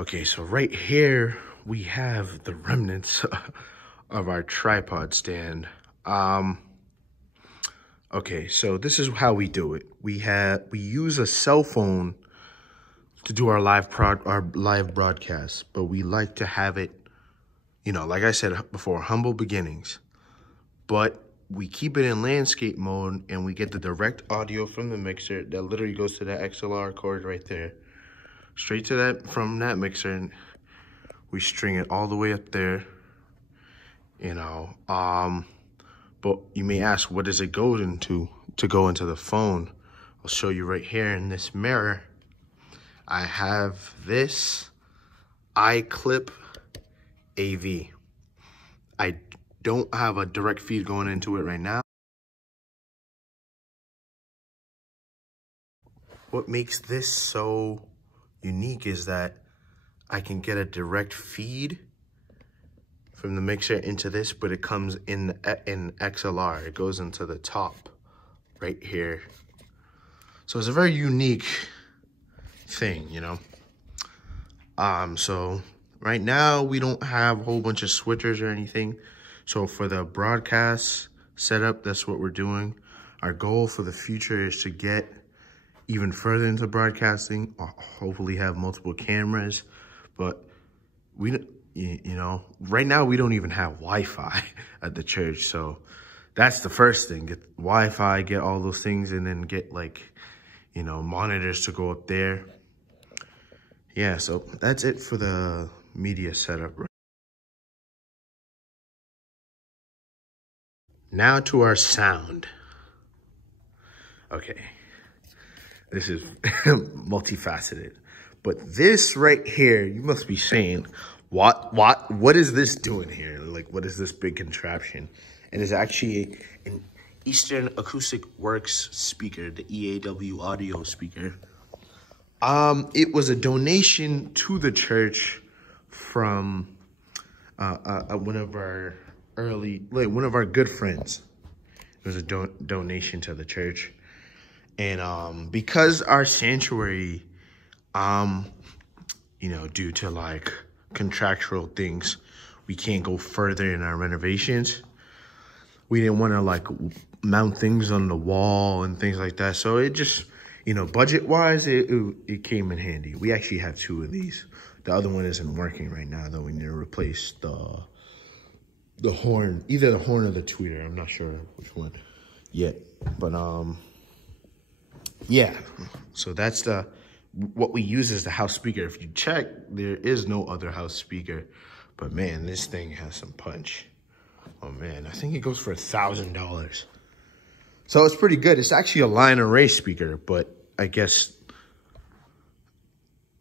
Okay, so right here we have the remnants of our tripod stand. Okay, so this is how we do it. We use a cell phone to do our live broadcast, but we like to have it, you know, like I said before, humble beginnings. But we keep it in landscape mode, and we get the direct audio from the mixer that literally goes to that XLR cord right there, straight to that from that mixer, and we string it all the way up there, you know. But you may ask, what does it go into to go into the phone? I'll show you right here in this mirror. I have this iClip AV. I don't have a direct feed going into it right now. What makes this so unique is that I can get a direct feed from the mixer into this, but it comes in XLR. It goes into the top right here. So it's a very unique thing, you know. So right now we don't have a whole bunch of switchers or anything. So for the broadcast setup, that's what we're doing. Our goal for the future is to get even further into broadcasting, hopefully have multiple cameras, but you know, right now we don't even have Wi-Fi at the church. So that's the first thing, get Wi-Fi, get all those things, and then get, like, you know, monitors to go up there. Yeah, so that's it for the media setup. Now to our sound. Okay, this is multifaceted, but this right here, you must be saying, what is this doing here? Like, what is this big contraption? And it's actually an Eastern Acoustic Works speaker, the EAW audio speaker. It was a donation to the church from one of our one of our good friends. It was a donation to the church. And because our sanctuary, you know, due to like contractual things, we can't go further in our renovations. We didn't want to like mount things on the wall and things like that. So it just, you know, budget wise, it came in handy. We actually have two of these. The other one isn't working right now, though. We need to replace the horn, either the horn or the tweeter. I'm not sure which one yet, but yeah. So that's what we use as the house speaker. If you check, there is no other house speaker, but man, this thing has some punch. Oh man, I think it goes for $1,000. So it's pretty good. It's actually a line array speaker, but I guess,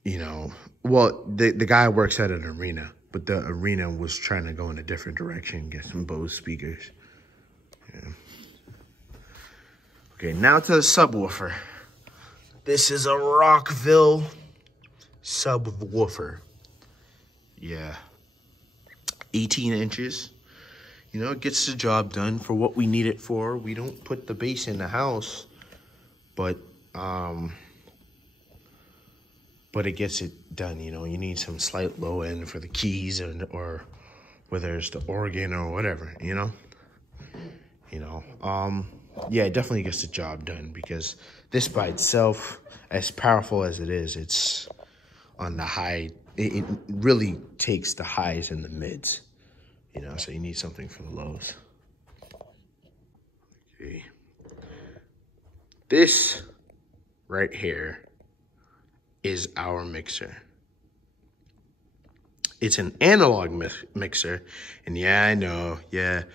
you know, well, the guy works at an arena, but the arena was trying to go in a different direction, get some Bose speakers. Yeah. Okay, now to the subwoofer. This is a Rockville subwoofer. Yeah, 18 inches. You know, it gets the job done for what we need it for. We don't put the bass in the house, but it gets it done. You know, you need some slight low end for the keys, or whether it's the organ or whatever. You know, yeah, it definitely gets the job done, because this by itself, as powerful as it is, it's on the high. It really takes the highs and the mids. You know, so you need something for the lows. Okay. This right here is our mixer. It's an analog mixer. And yeah, I know. Yeah,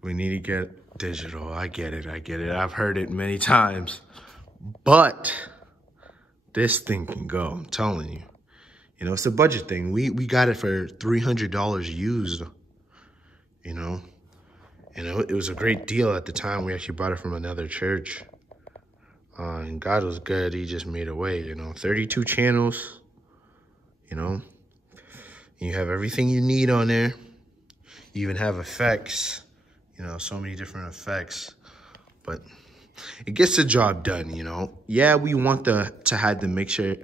we need to get digital. I get it. I've heard it many times. But this thing can go, I'm telling you. You know, it's a budget thing. We got it for $300 used. You know, and it was a great deal at the time. We actually bought it from another church. And God was good. He just made a way, you know. 32 channels, you know. You have everything you need on there. You even have effects, you know, so many different effects. But it gets the job done, you know. Yeah, we want to have the mixer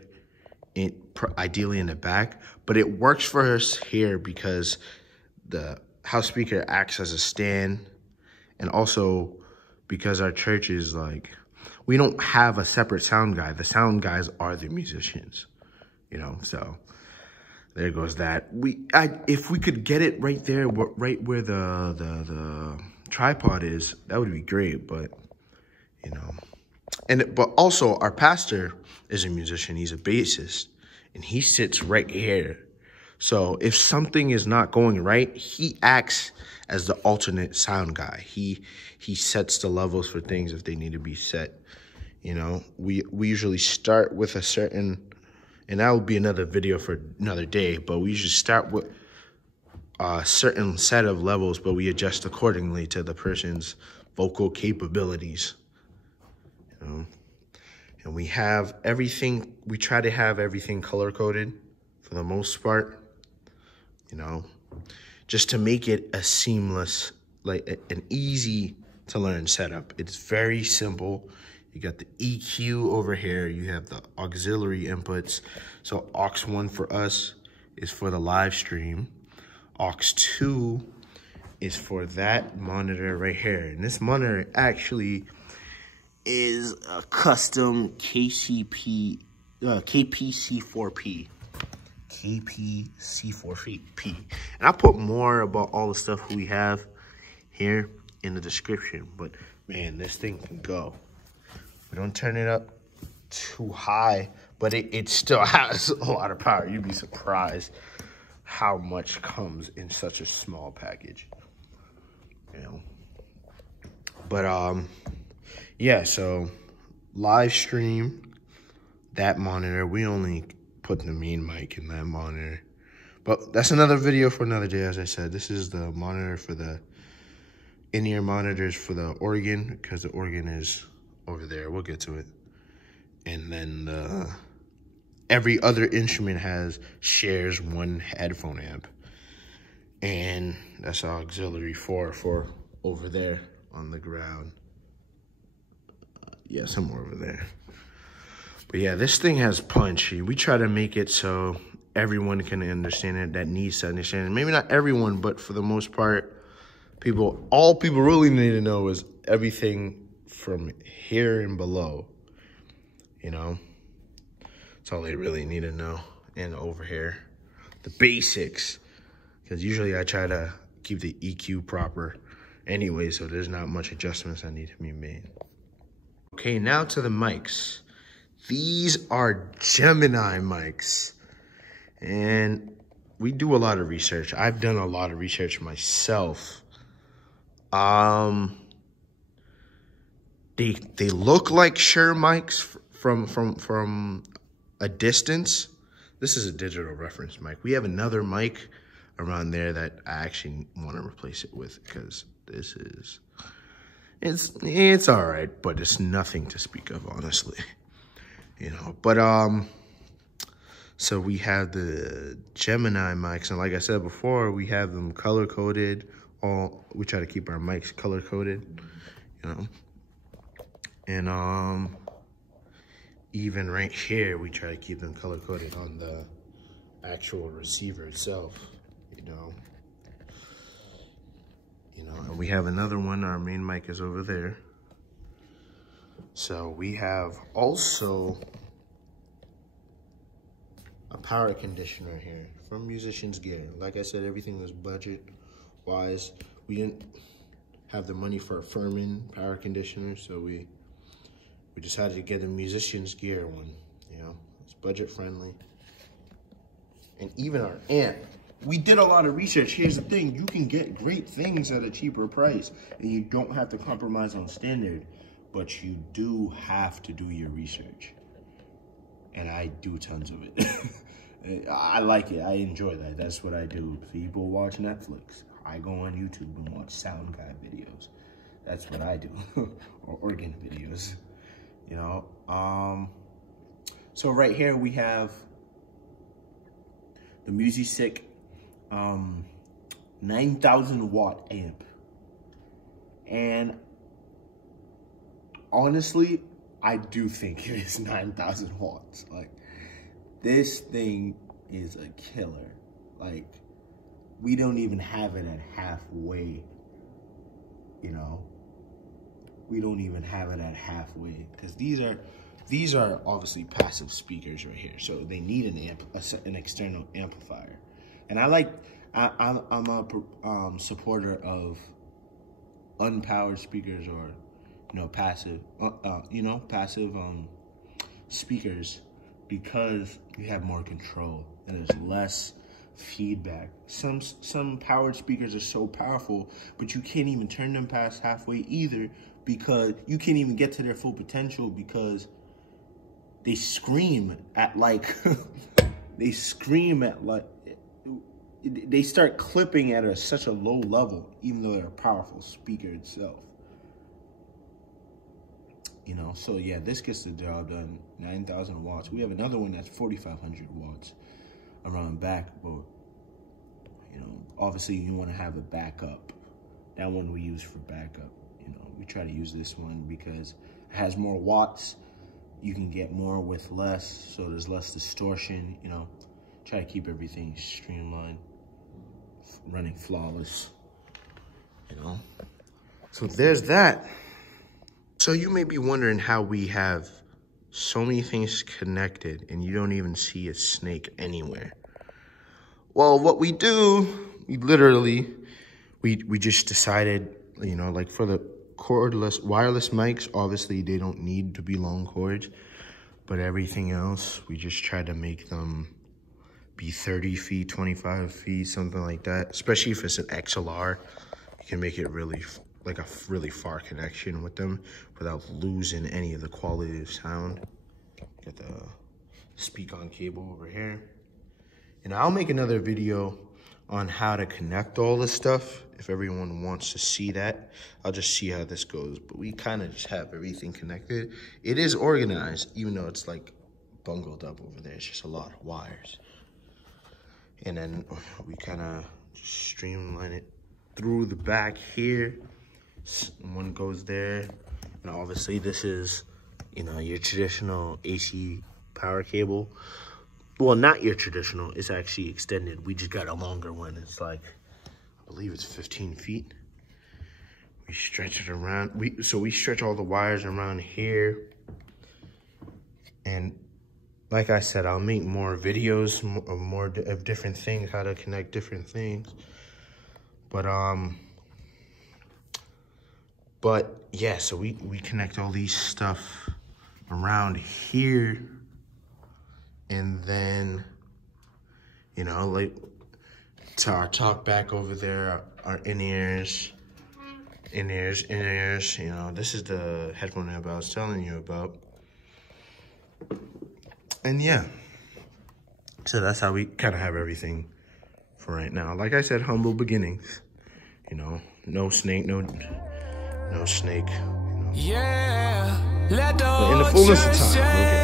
ideally in the back, but it works for us here because the house speaker acts as a stand, and also because our church is like, we don't have a separate sound guy. The sound guys are the musicians, you know, so there goes that. If we could get it right there, right where the tripod is, that would be great, but, you know. But also, our pastor is a musician. He's a bassist, and he sits right here. So if something is not going right, he acts as the alternate sound guy. He sets the levels for things if they need to be set. You know, we usually start with a certain, and that will be another video for another day, but we usually start with a certain set of levels, but we adjust accordingly to the person's vocal capabilities. You know, and we have everything, we try to have everything color-coded for the most part, you know, just to make it a seamless, like an easy to learn setup. It's very simple. You got the EQ over here. You have the auxiliary inputs. So aux 1 for us is for the live stream. Aux 2 is for that monitor right here. And this monitor actually is a custom KPC4P. KPC4P. And I'll put more about all the stuff we have here in the description. But man, this thing can go. We don't turn it up too high, but it still has a lot of power. You'd be surprised how much comes in such a small package, you know. But yeah, so live stream, that monitor, we only put the main mic in that monitor, but that's another video for another day. As I said, this is the monitor for the in-ear monitors for the organ, because the organ is over there. We'll get to it. And then every other instrument shares one headphone amp, and that's our auxiliary for over there on the ground. Yeah, somewhere over there. But yeah, this thing has punch. We try to make it so everyone can understand it, that needs to understand it. Maybe not everyone, but for the most part, all people really need to know is everything from here and below, you know. That's all they really need to know. And over here, the basics, because usually I try to keep the EQ proper anyway, so there's not much adjustments that need to be made. Okay, now to the mics. These are Gemini mics, and we do a lot of research. I've done a lot of research myself. They look like Shure mics from a distance. This is a digital reference mic. We have another mic around there that I actually want to replace it with, because this is, it's all right, but it's nothing to speak of, honestly. You know, but so we have the Gemini mics, and like I said before, we have them color coded. We try to keep our mics color coded, you know. And even right here, we try to keep them color coded on the actual receiver itself, you know. And we have another one. Our main mic is over there. So we have also a power conditioner here from Musician's Gear. Like I said, everything was budget-wise. We didn't have the money for a Furman power conditioner, so we decided to get a Musician's Gear one. You know, it's budget-friendly. And even our amp. We did a lot of research. Here's the thing. You can get great things at a cheaper price, and you don't have to compromise on standard. But you do have to do your research. And I do tons of it. I like it. I enjoy that. That's what I do. People watch Netflix. I go on YouTube and watch sound guy videos. That's what I do. Or organ videos. You know. So right here we have the Music 9,000 watt amp. And honestly, I do think it is 9,000 watts. Like, This thing is a killer. Like, we don't even have it at halfway, you know? We don't even have it at halfway, because these are obviously passive speakers right here, so they need an external amplifier. And I'm a supporter of unpowered speakers, or passive speakers, because you have more control and there's less feedback. Some powered speakers are so powerful, but you can't even turn them past halfway either, because you can't even get to their full potential, because they scream at like they start clipping at such a low level, even though they're a powerful speaker itself. So yeah, this gets the job done. 9,000 watts. We have another one that's 4,500 watts around back, but obviously you want to have a backup. That one we use for backup. We try to use this one because it has more watts. You can get more with less, so there's less distortion. Try to keep everything streamlined, running flawless. So there's that. So you may be wondering how we have so many things connected and you don't even see a snake anywhere. Well, what we do, we just decided, like for the cordless, wireless mics, obviously they don't need to be long cords, but everything else, we just try to make them be 30 feet, 25 feet, something like that. Especially if it's an XLR, you can make it really like a really far connection with them without losing any of the quality of sound. Got the speak on cable over here. And I'll make another video on how to connect all this stuff. If everyone wants to see that, I'll just see how this goes. But we kind of just have everything connected. It is organized, even though it's like bungled up over there. It's just a lot of wires. And then we kind of streamline it through the back here. One goes there. And obviously this is, your traditional AC power cable. Well, not your traditional, it's actually extended. We just got a longer one. It's like, I believe it's 15 feet. We stretch it around. So we stretch all the wires around here. And like I said, I'll make more videos of different things, how to connect different things. But yeah, so we connect all these stuff around here. And then, like to our talk back over there, our in-ears. This is the headphone amp I was telling you about. And yeah, so that's how we kind of have everything for right now. Like I said, humble beginnings. No snake, no snake. Yeah, let the but in the fullness of time,